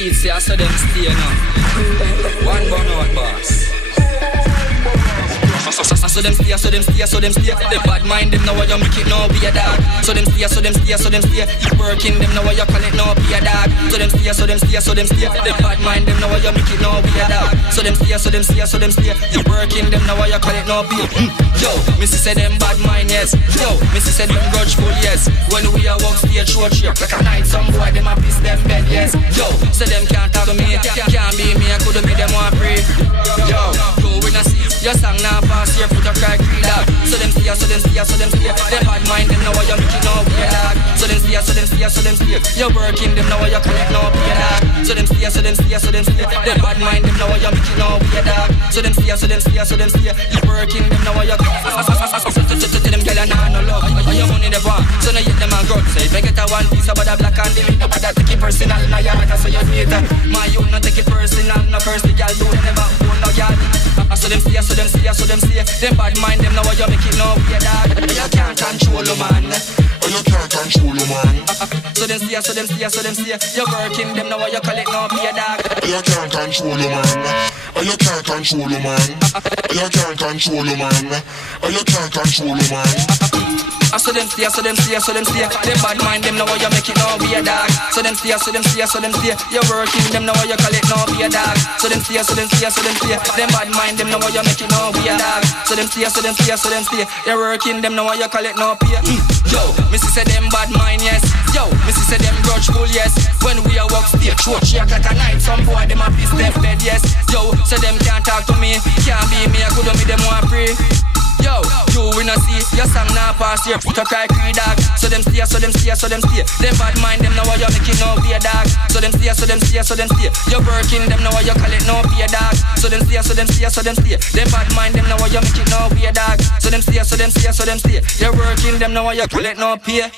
see it, see, I saw them stay now. One Bunout boss. So them stay, so them stay, so them stay. They bad mind them now why you make it no be a dog. So them stay, so them stay, so them stay. You working them now why you call it no be a dog. So them stay, so them stay, so them stay. They bad mind them now why you make it no be a dog. So them stay, so them stay, so them stay. You working them now why you call it no be. Yo, Missy say them bad mind yes. Yo, Missy say them grudgeful yes. When we are walk stage show trip like a night, some boy them a piss them bed yes. Yo, say them can't talk to me, can't be me, I couldn't be them one pray. Yo, go in a see your song now pass here. Put a cry creed dog. So them see, so them see, so them see. Them bad mind them now why you make it no be a dog. So them see, so them see, so them see. You working them now why you collect no be a dog. So them see, so them see, so them see. Them bad mind them now why you make it no be a dog. So them see, so them see, so them see. You working them now why you to them girl and no love. All your money they want. So now you them and grudge. Say if I get a one piece about a black and delete, but that take it personal. Now you matter so you hate her. My you not take it personal. No curse the girl do never own no girl. So them see, so them see, so them see. Them bad mind them now why you make it no be a dog. You can't control a man. You can't control a man. So them see, so them see, so them see. You working them now why you call it no be a dog. You can't control a man. You can't control a man. You can't control a man. You can't control a man. So them see, so them see, so them see. Them bad mind them now why you make it no be a dog. So them see, so them see, so them see. You working them now why you call it no be a dog. So them see, so them see, so them see. Them bad mind them now why you make it no be a dog. So them see, so them see, so them see. You working them now why you call it no be a. Yo, Missy say them bad mind yes. Yo, Missy say them grudgeful yes. When we are walk stage show shake like a night, some boy them a piss them bed yes. Yo, so them can't talk to me, can't be me, I couldn't be them one pray. Yo, you will not see your song now pass here. Put a cry creed dog. So them stay, so them stay, so them stay. Them bad mind them now why you make it no be a dog. So them stay, so them stay, so them stay. You working them now why you call it no be a dog. So them stay, so them stay, so them stay. Them bad mind them now why you make it no be a dog. So them stay, so them stay, so them stay. You working them now why you call it no pay.